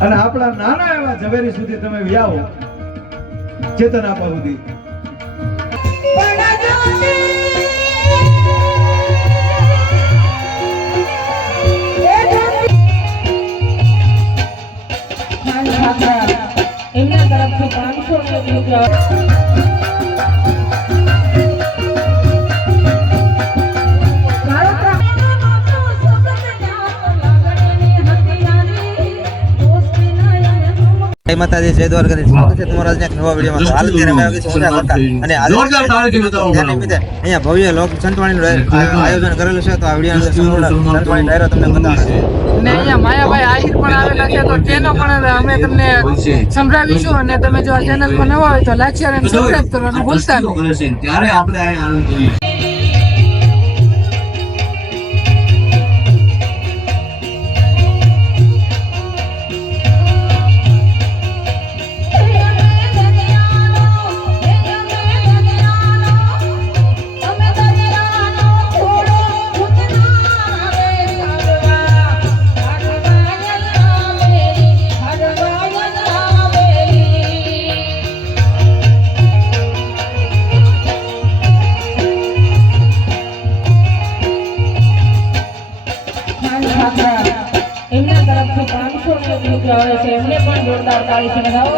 અને આપણા નાના એવા ઝવેરી સુધી તમે વ્યાવો. ચેતન આપવા સુધી. એમના તરફથી પાંચસો માતાજી જય સ્વાગત છે તમારા આજના નવા વિડીયોમાં. હાલ આવી છીએ અને અહીંયા ભવ્ય લોક સંતવાણીનું આયોજન કરેલું છે. તો આ વિડીયોની અંદર સંપૂર્ણ સંતવાણી ડાયરો તમને બતાવવાનો ને અહીંયા માયાભાઈ આહિર પણ આવેલા છે. તો તેનો પણ અમે તમને સંભળાવીશું. અને તમે જો આ ચેનલ પર નવા હોય તો લાઈક શેર અને સબસ્ક્રાઇબ કરવાનું ભૂલતા નહીં. ત્યારે આપણે આનંદ જોઈએ પણ જોરદાર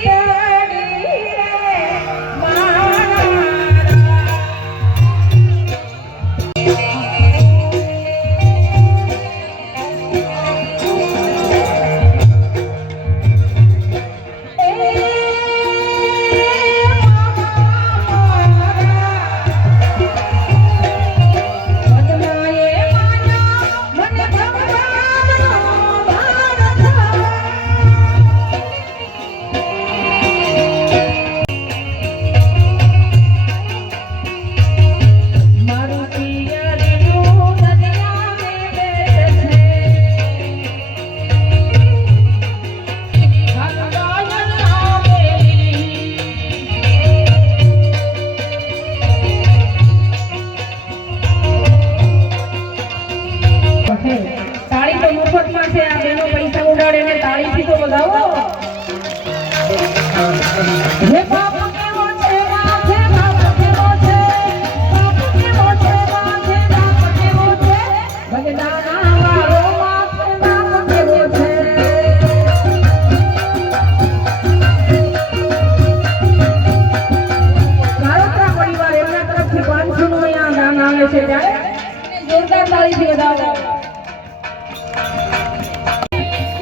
yeah.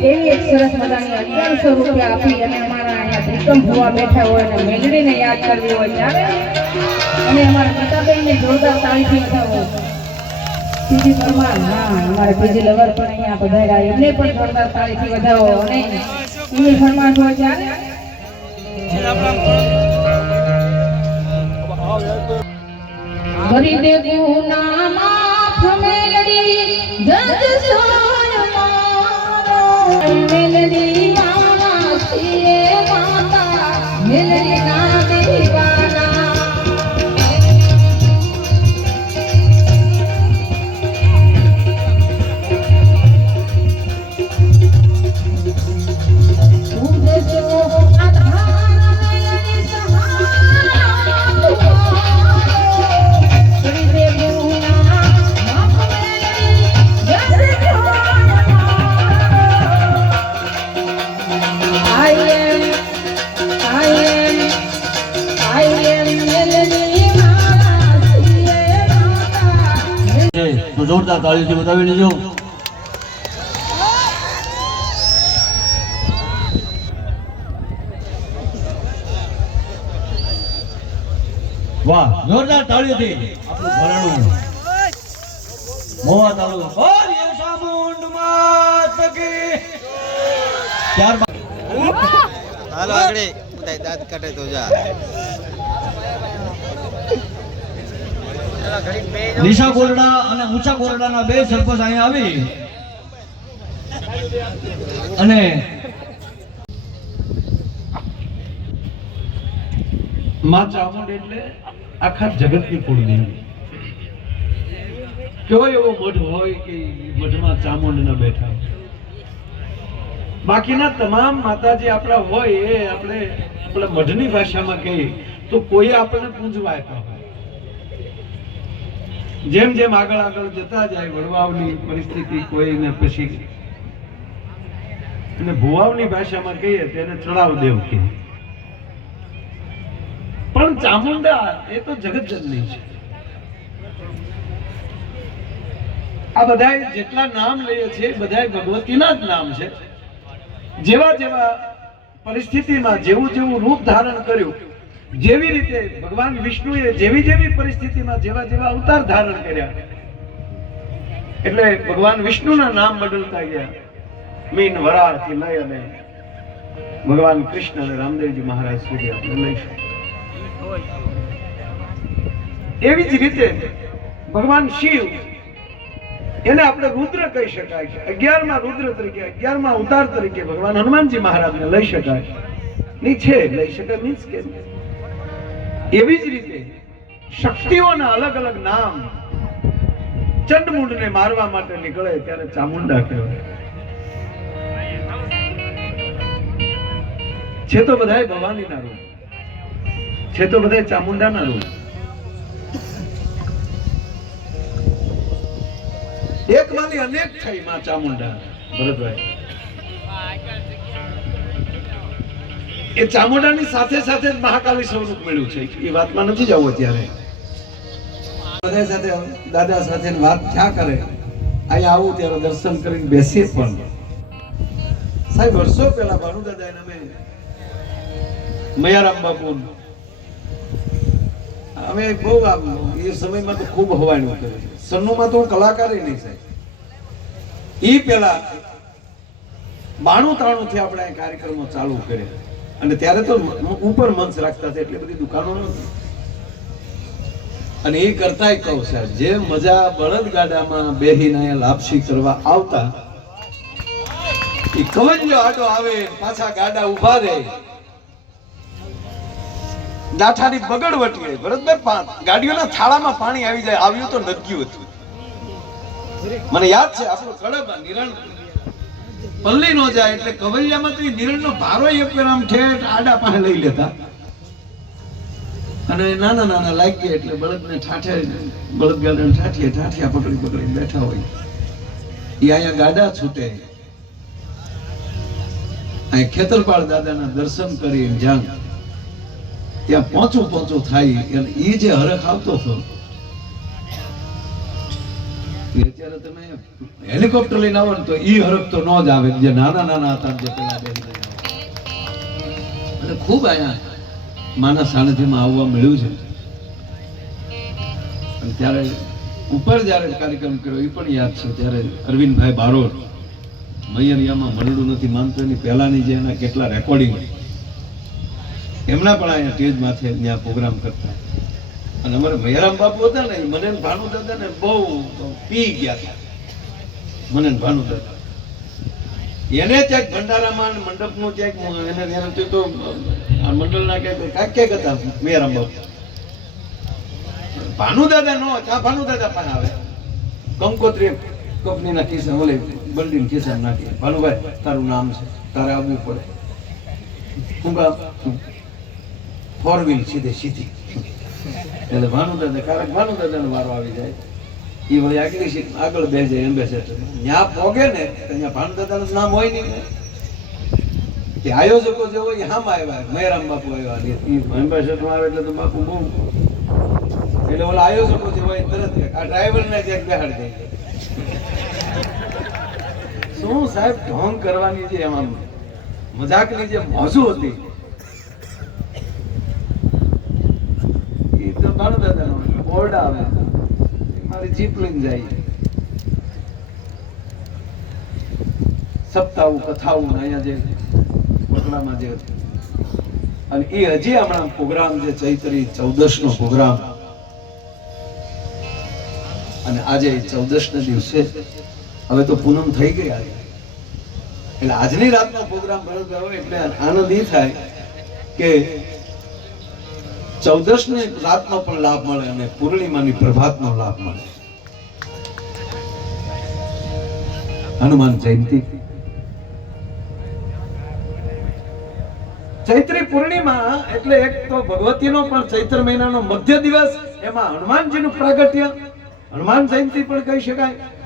એવી એક સરસ મજાની અગિયારસો રૂપિયા આપી અને અમારા અહીંયા પ્રીતમ ભુવા બેઠા હોય અને મેલડીને યાદ કરવી હોય ત્યારે અને અમારા પ્રતાપભાઈને જોરદાર તાળીથી વધાવો પીજી પરમાર હા, અમારા પણ અહીંયા પધાર્યા. એમને मिलनी माता मिलनी વાહ જોરદાર તાળીઓથી. આપણું ભરાણું. મોવા તાલુકો. બોલીએ ચામુંડ માત કી ત્યારબાદ હાલો આગળ. બધાય દાંત કાઢે તો જા. નિશા કોરડા અને ઊંચા કોરડાના બે સરપંચ અહીંયા આવી. અને માત્ર ચામુંડ એટલે આખા જગતની કુળદેવી કયો એવો મઠ હોય કે મઠમાં ચામુંડ ન બેઠા બાકીના તમામ માતાજી આપણા હોય એ આપણે આપણા મઢની ભાષામાં કહીએ તો કોઈ આપણને પૂંજવાય હોય. જેમ જેમ આગળ આગળ જતા જાય વડવાવની પરિસ્થિતિ કોઈને પછી. અને ભુવાવની ભાષામાં કહીએ તેને ચડાવ દેવ કહે. પણ ચામુંડા, એ તો જગત જનની છે. આ બધા જેટલા નામ લઈએ છીએ બધા ભગવતીના જ નામ છે. જેવા જેવા પરિસ્થિતિમાં જેવું જેવું રૂપ ધારણ કર્યું, જેવી રીતે ભગવાન વિષ્ણુએ જેવી જેવી પરિસ્થિતિમાં જેવા જેવા અવતાર ધારણ કર્યા. એટલે ભગવાન વિષ્ણુના નામ બદલતા ગયા. મીન વરાળથી લઈ અને ભગવાન કૃષ્ણ અને રામદેવજી મહારાજ સુધી આપણે લઈશું. એવી જ રીતે ભગવાન શિવ, એને આપણે રુદ્ર કહી શકાય છે. અગિયારમાં રુદ્ર તરીકે, અગિયારમાં અવતાર તરીકે ભગવાન હનુમાનજી મહારાજને લઈ શકાયની છે લઈ શકાય, મીન્સ કે એવી જ રીતે શક્તિઓના અલગ અલગ નામ ચંડમુંડને મારવા માટે નીકળે ત્યારે ચામુંડા કહેવાય. છે તો બધાય ભવાનીના રૂપ. છે તો બધાય ચામુંડાના રૂપ એક માંથી અનેક થઈ માં ચામુંડા. ભરતભાઈ. એ ચામુંડાની સાથે સાથે મહાકાલી સ્વરૂપ મળ્યું છે. એ વાતમાં નથી જવું અત્યારે. બધા સાથે દાદા સાથે વાત ક્યાં કરે? અહીંયા આવું ત્યારે દર્શન કરીને બેસીએ પણ. સાહેબ, વર્ષો પહેલા ભાનુ દાદા અમે મયારામ બાપુ અમે બહુ એ સમયમાં તો ખૂબ હવાયણું કર્યું સન્નુમાં તો કલાકાર નહીં સાહેબ. એ પેલા બાણું ત્રાણું થી આપણે કાર્યક્રમો ચાલુ કર્યા અને ત્યારે તો ઉપર મંચ રાખતા હતા એટલી બધી દુકાનો નહોતી. અને એ કરતા કહું સાહેબ, જે મજા બળદગાડામાં બેહીને લાપસી કરવા આવતા, એ કવંજો આડો આવે, પાછા ગાડા ઊભા રહે. દાઠાની બગડ વટી ગઈ ભરતભાઈ ગાડીઓના થાળામાં પાણી આવી જાય, આવ્યું તો નગ્યું હતું. મને યાદ છે, આપણો કડબ નિરણ. પલ્લી નો જાય એટલે કવૈયામાં તો નિરણ નો ભારો એક આમ ઠેઠ આડા પાસે લઈ લેતા. અને નાના નાના લાગીએ એટલે બળદને ઠાઠે બળદ ગાડાને ઠાઠીએ ઠાઠિયા પકડી પકડી બેઠા હોય. એ અહીંયા ગાડા છૂટે. અહીં ખેતરપાળ દાદાના દર્શન કરી જાણ ત્યાં પોચું પોચું થાય અને એ જે હરખ આવતો હતો અત્યારે તમે હેલિકોપ્ટર લઈને આવો ને તો એ હરખ તો ન જ આવે. જે નાના નાના હતા જે પેલા અને ખૂબ અહીંયા માના સાનિધ્યમાં આવવા મળ્યું છે. ત્યારે ઉપર જ્યારે કાર્યક્રમ કર્યો એ પણ યાદ છે, ત્યારે અરવિંદભાઈ બારોટ મૈયરિયામાં મરડું નથી, માનતો એની પહેલાની જે એના કેટલા રેકોર્ડિંગ એમના પણ અહીંયા સ્ટેજ માથે ત્યાં પ્રોગ્રામ કરતા. અને અમારે મહેરામ બાપુ હતા ને મને ભાનુ દાદા ને બહુ પી ગયા હતા. મને ભાનુ દાદા એને ક્યાંક ભંડારામાં મંડપનું ક્યાંક, એને એને તો મંડળના ક્યાંક કાંઈક ક્યાંક હતા મહેરામ બાપુ. ભાનુ નો ત્યાં ભાનુ પણ આવે. કંકોત્રી કંપનીના ખિસ્સા ઓલે બંડીન ખિસ્સા નાખી. ભાનુભાઈ, તારું નામ છે. તારે આવવું પડે. હું ફોર વ્હીલ સીધે સીધી. એટલે ભાનુદાદા કારણ કારક ભાનુ વારો આવી જાય. એ ભાઈ આગળ સીટ આગળ બે જાય એમ્બેસેડર ત્યાં પોગે ને ત્યાં ભાનુદાદાનું નામ હોય નહીં. કે આયોજકો જે હોય હામ આવ્યા. મહેરામ બાપુ આવ્યા એમ્બેસેડર આવે એટલે તો બાપુ બહુ એટલે ઓલા આયોજકો જે હોય તરત આ ડ્રાઈવરને ક્યાંક બેહાડ દે. શું સાહેબ ઢોંગ કરવાની જે એમાં મજાકની જે મોજું હતી એ બોર્ડ આવે. મારી જીપ લઈને જાય. સપ્તાહું કથાવું અહીંયા જે વકલામાં જે અને એ હજી હમણાં પ્રોગ્રામ જે ચૈત્રી ચૌદશ નો પ્રોગ્રામ. અને આજે ચૌદશ ના દિવસે હવે તો પૂનમ થઈ ગઈ આજે એટલે આજની રાતનો પ્રોગ્રામ ભરત એટલે આનંદ એ થાય કે ચૌદશની રાતનો પણ લાભ મળે અને પૂર્ણિમાની પ્રભાતનો લાભ મળે. હનુમાન જયંતિ. ચૈત્રી પૂર્ણિમા એટલે એક તો ભગવતીનો પણ ચૈત્ર મહિનાનો મધ્ય દિવસ, એમાં હનુમાનજીનું પ્રાગટ્ય. હનુમાન જયંતિ પણ કહી શકાય.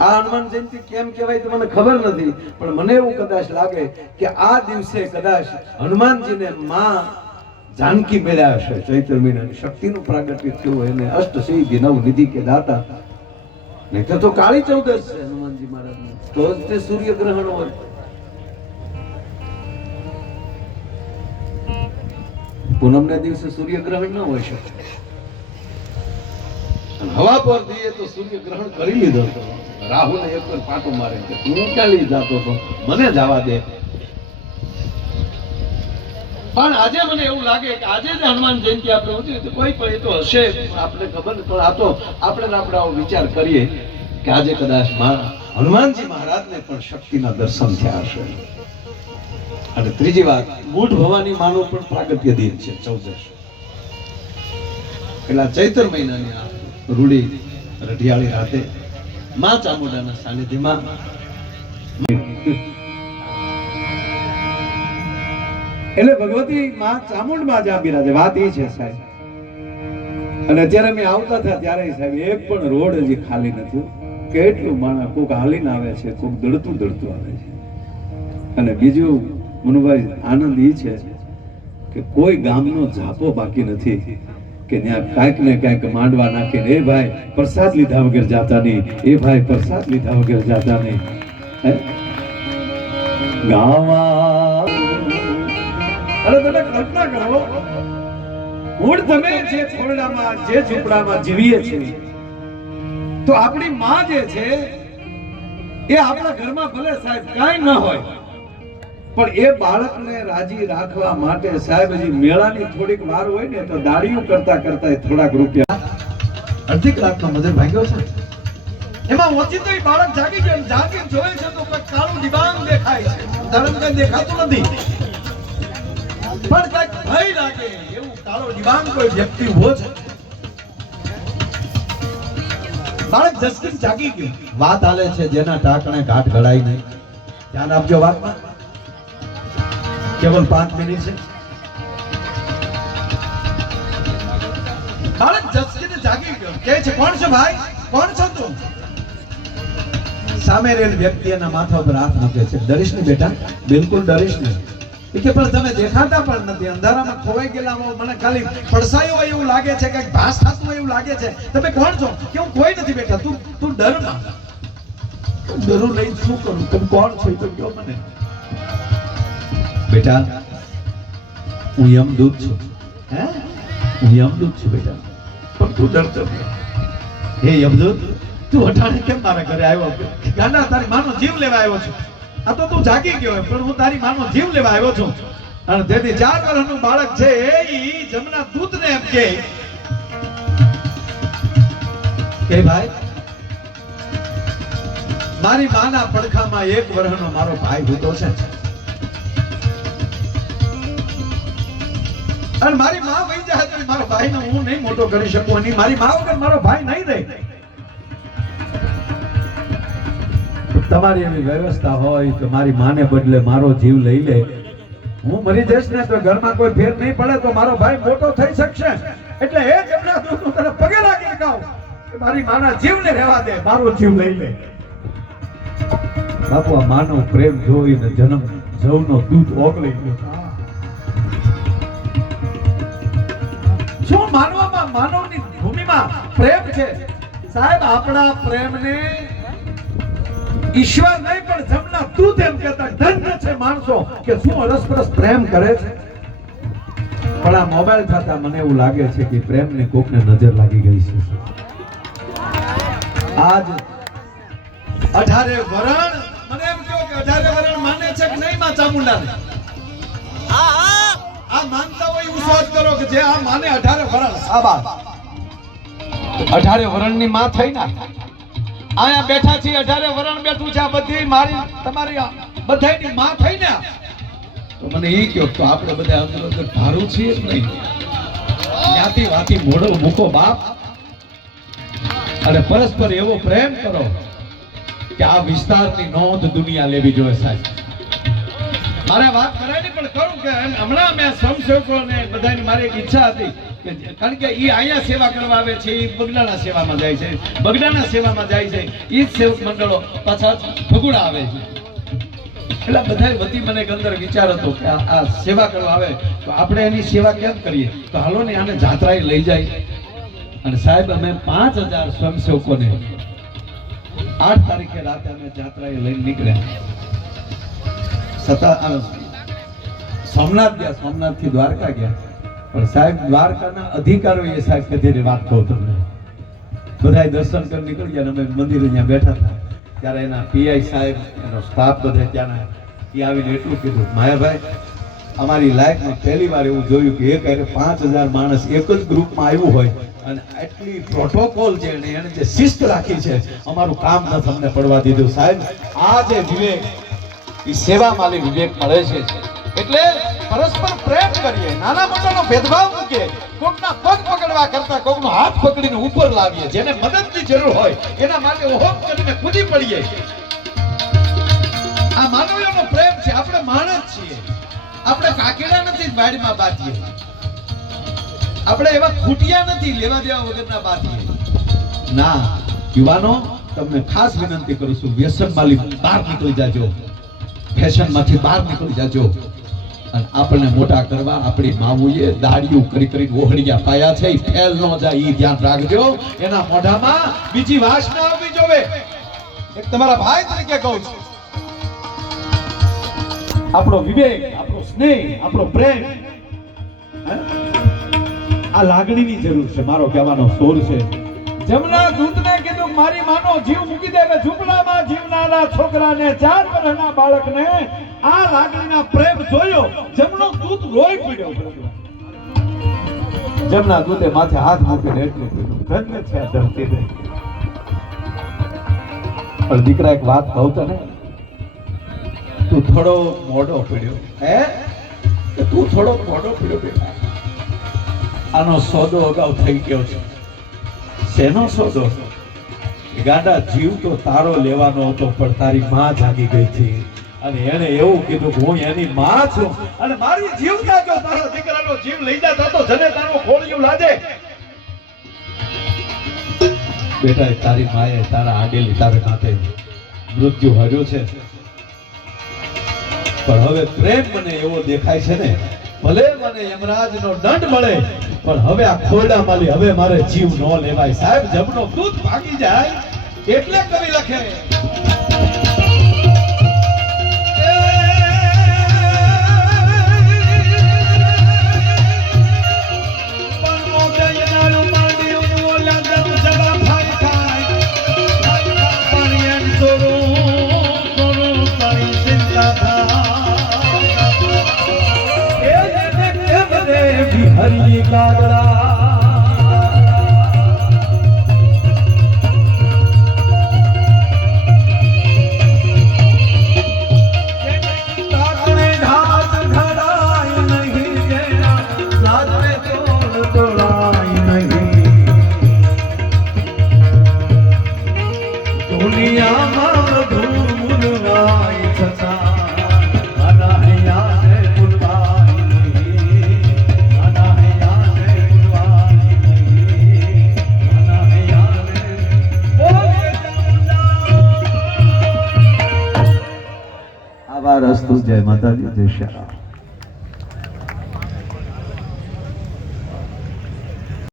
આ હનુમાન જયંતિ કેમ કહેવાય તો મને ખબર નથી, પણ મને એવું કદાચ લાગે કે આ દિવસે કદાચ હનુમાનજીને માં જાનકી મેળ્યા હશે, ચૈત્ર મહિનાની. શક્તિનું પ્રાગટ્ય થયું એને અષ્ટ સિદ્ધિ, નવ નિધિ કે દાતા. નહીતર તો કાળી ચૌદશ છે હનુમાનજી મહારાજ તો જ તે સૂર્યગ્રહણ હોય. પૂનમને દિવસે સૂર્યગ્રહણ ન હોય શકે. હવા પર જઈએ તો સૂર્યગ્રહણ કરી લીધો હતો રાહુલ એક પાટો મારે કે હું ક્યાં જતો હતો મને જવા દે. પણ આજે મને એવું લાગે કે આજે જ હનુમાન જયંતિ આપણે ઉજવી કોઈ પણ એ તો હશે આપણે ખબર પણ આ તો આપણે આપણે આવો વિચાર કરીએ કે આજે કદાચ હનુમાનજી મહારાજને પણ શક્તિના દર્શન થયા હશે. અને ત્રીજી વાત મૂઢ ભવાની માનો પણ પ્રાગટ્ય દિન છે ચૌદશ એટલે ચૈત્ર મહિનાની રૂડી રઢિયાળી રાતે મા ચામુંડાના સાનિધ્યમાં. એટલે ભગવતી માં જ્યાં બિરાજે. વાત એ છે સાહેબ. અને અત્યારે અમે આવતા હતા ત્યારે સાહેબ એક પણ રોડ હજી ખાલી નથી. કેટલું માણસ કોક હાલીને આવે છે, કોક દડતું દડતું આવે છે. અને બીજું મનુભાઈ, આનંદ એ છે કે કોઈ ગામનો ઝાપો બાકી નથી. કે ત્યાં કાંઈક ને કાંઈક માંડવા નાખીને, એ ભાઈ, પ્રસાદ લીધા વગર જાતા નહીં. એ ભાઈ, પ્રસાદ લીધા વગર જાતા નહીં. તમે કલ્પના છીએ, તો આપણી માં જે છે, એ આપણા ઘરમાં ભલે સાહેબ કાંઈ ન હોય. પણ એ બાળકને રાજી રાખવા માટે સાહેબજી મેળાની થોડીક વાર હોય ને તો દાડીઓ કરતા કરતા થોડાક રૂપિયા અડધી કલાકનો મધર ભાગ્યો છે? એમાં ઓચિતો ઈ બાળક જાગી ગયો જાગી જોયે છે તો કાળું ડિબાંગ દેખાય છે. ધરમ કઈ દેખાતું નથી. પણ કંઈક ભય લાગે એવું કાળો ડિબાંગ કોઈ વ્યક્તિ ઊભો છે બાળક જસકીન જાગી ગયું. વાત આલે છે જેના ટાકણે ઘાટ ઘડાય નહીં. ધ્યાન આપજો વાતમાં. કેવલ પાંચ મિનિટ છે બાળક જસકીને જાગી ગયો કે છે કોણ છે ભાઈ કોણ છો તું સામે રહેલ વ્યક્તિ એના માથા ઉપર હાથ મૂકે છે ડરીશ નહીં બેટા બિલકુલ ડરીશ નહીં એ કે પણ તમે દેખાતા પણ નથી અંધારામાં ખોવાઈ ગયેલા હો મને ખાલી પડસાયો હોય એવું લાગે છે કે ભાસ થતું હોય એવું લાગે છે. તમે કોણ છો? કે હું કોઈ નથી બેઠા તું તું ડરમાં ડરું લઈ શું કરું? તમે કોણ છો? એ તો કયો મને. બેટા હું યમદૂત છું. હે? હું યમદૂત છું બેટા. પણ તું ડરતો હે યમદૂત તું અઠાણે કેમ મારા ઘરે આવ્યો? ગાંડા તારી માનો જીવ લેવા આવ્યો છું. આ તો તું જાગી ગયો પણ હું તારી માનો જીવ લેવા આવ્યો છું. અને તેથી ચાર વર્ષનું બાળક છે એ જમના દૂતને એમ કે કે ભાઈ મારી માના પડખામાં એક વર્ષનો મારો ભાઈ ભૂતો છે. અને મારી માં વહી જાય તો મારો ભાઈને હું નહીં મોટો કરી શકું. અને મારી માં વગર મારો ભાઈ નહીં રહે. તમારી એવી વ્યવસ્થા હોય કે મારી માને બદલે મારો જીવ લઈ લે. હું મરી જઈશ ને તો ઘરમાં કોઈ ફેર નહીં પડે તો મારો ભાઈ મોટો થઈ શકશે. એટલે એ જમણા દૂધ તને પગે લાગી કહું કે મારી માના જીવને રહેવા દે, મારો જીવ લઈ લે. બાપુ, આ માનવ પ્રેમ જોઈને જન્મ, જવનો દૂધ ઓગળી ગયો. શું માનવામાં માનવની ભૂમિમાં પ્રેમ છે? સાહેબ, આપણા પ્રેમને ઈશ્વર નહીં, પણ જમના તું તેમ કહેતા ધન્ય છે માણસો કે શું અરસપરસ પ્રેમ કરે છે? પણ આ મોબાઈલ થતા મને એવું લાગે છે કે પ્રેમને કોકને નજર લાગી ગઈ છે આજ અઢારે વરણ, મને એમ કહો કે અઢારે વરણ માને છે કે નહીં, માં ચામુંડા આ માનતા શોધ કરો કે જે આ માને અઢારે વરણ. સાબા અઢારે વરણની માં થઈ ના અહીંયા બેઠા છીએ અઢારે વરણ બેઠું છે આ બધી મારી તમારી આ બધાયની માં થઈ ને તો મને એ કહો તો આપણે બધા અંદર અંદર ભારું છીએ કે નહીં? જ્ઞાતિ વાતી મોડો મૂકો બાપ. અને પરસ્પર એવો પ્રેમ કરો કે આ વિસ્તારની નોંધ દુનિયા લેવી જોઈએ સાહેબ. મારે વાત કરાવી પણ કરું કે હમણાં મેં સ્વયંસેવકોને બધાની મારી એક ઈચ્છા હતી કે કારણ કે એ અહીંયા સેવા કરવા આવે છે એ બગડાના સેવામાં જાય છે બગડાના સેવામાં જાય છે એ જ સેવક મંડળો પાછા ફગુડા આવે છે. એટલે બધા વતી મને અંદર વિચાર હતો કે આ સેવા કરવા આવે, તો આપણે એની સેવા કેમ કરીએ? તો હાલો ને આને જાત્રાએ લઈ જાય. અને સાહેબ, અમે પાંચ હજાર સ્વયંસેવકોને આઠ તારીખે રાતે અમે જાત્રાએ લઈને નીકળ્યા. સોમનાથ ગયા સોમનાથથી દ્વારકા ગયા. પણ સાહેબ, દ્વારકાના અધિકારીઓએ સાહેબ કધીને વાત કહું તમને. બધાય દર્શન કરી નીકળી ગયા અમે મંદિર અહીંયા બેઠા હતા. ત્યારે એના પીઆઈ સાહેબ, એનો સ્ટાફ બધે ત્યાંના, એ આવીને એટલું કીધું, માયાભાઈ, અમારી લાઈફમાં પહેલી વાર એવું જોયું કે એક અરે પાંચ હજાર માણસ એક જ ગ્રુપમાં આવ્યું હોય અને આટલી પ્રોટોકોલ છે એને જે શિસ્ત રાખી છે, અમારું કામ ન તમને પડવા દીધું. સાહેબ, આ જે વિવેક એ સેવામાલી વિવેક મળે છે એટલે પરસ્પર પ્રેમ કરીએ, નાના મોટાનો ભેદભાવ મૂકીએ, કોકના પગ પકડવા કરતા કોકનો હાથ પકડીને ઉપર લાવીએ, જેને મદદની જરૂર હોય, એના માટે ઓહોમ કરીને કૂદી પડીએ. આ માનવીઓનો પ્રેમ છે, આપણે માણસ છીએ. આપણે કાકેડા નથી વાડીમાં બાંધીએ. આપણે એવા ખૂટિયા નથી લેવા દેવા વગરના બાંધીએ. ના, યુવાનો, તમને ખાસ વિનંતી કરું છું, વ્યસન માલિક બહાર નીકળી જાજો. ફેશનમાંથી બહાર નીકળી જાજો. અને આપણને મોટા કરવા આપણી માવુએ દાડિયું કરી કરી ઓહળિયા પાયા છે. ફેલ ન જાય એ ધ્યાન રાખજો. એના મોઢામાં બીજી વાસ ન આવવી જોવે એક તમારા ભાઈ તરીકે કહું છું. આપણો વિવેક, આપણો સ્નેહ, આપણો પ્રેમ આ લાગણીની જરૂર છે. મારો કહેવાનો સોર છે જમના દૂતને કીધું મારી માનો જીવ મૂકી દે. એટલે ઝૂંપડામાં જીવનારા છોકરાને ચાર વર્ષના બાળકને આ લાગણીના પ્રેમ જોયો. જમનો દૂત રોઈ પડ્યો જમના દૂતે માથે હાથ મૂકીને એટલું કીધું ધન્ય છે આ ધરતીને. પણ દીકરા એક વાત કહું તને તું થોડો મોડો પડ્યો. હે? તું થોડો મોડો પડ્યો બેટા? આનો સોદો અગાઉ થઈ ગયો છે. શેનો સોદો? ગાંડા જીવ તો તારો લેવાનો હતો, પણ તારી માં જાગી ગઈ હતી. અને એને એવું કીધું કે હું એની માં છું. અને મારી જીવતા જો તારા દીકરાનો જીવ લઈ જતા તો જને તારો ખોળિયું લાજે. બેટા તારી માએ તારા આડેલી તારે કાંઠે મૃત્યુ હર્યો છે. પણ હવે પ્રેમ મને એવો દેખાય છે ને ભલે મને યમરાજનો દંડ મળે, પણ હવે આ ખોરડા માલી, હવે મારે જીવ ન લેવાય. સાહેબ જમનો દૂધ ભાગી જાય, એટલે કવિ લખે. હરી કાગડા.